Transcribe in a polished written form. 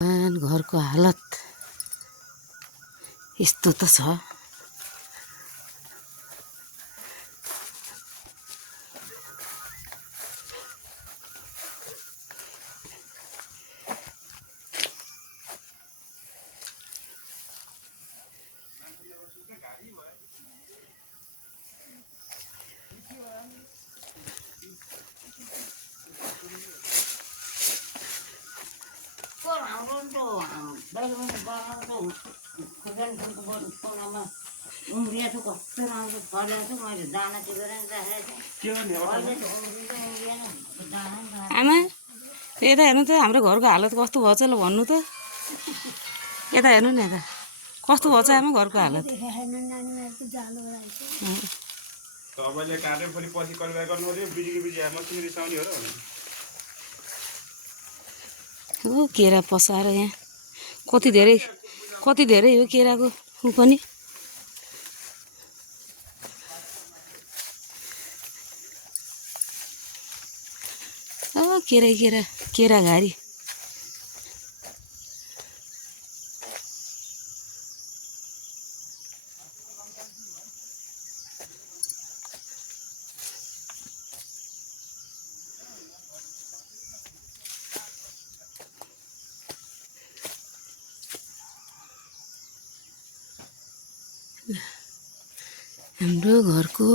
घरको हालत यस्तो त छ। आमा यता हेर्नु त हाम्रो घरको हालत कस्तो भएछ ल भन्नु त। यता हेर्नु नि, यता कस्तो भएछ आमा घरको हालत। तपाईँले काट्यो फेरि पछि कलबार गर्नु पर्यो, बिजुली मसिनो रिसाउने हो र भने हो केरा पसाएर यहाँ कति धेरै हो केराको ऊ पनि। केरा घारी हाम्रो घरको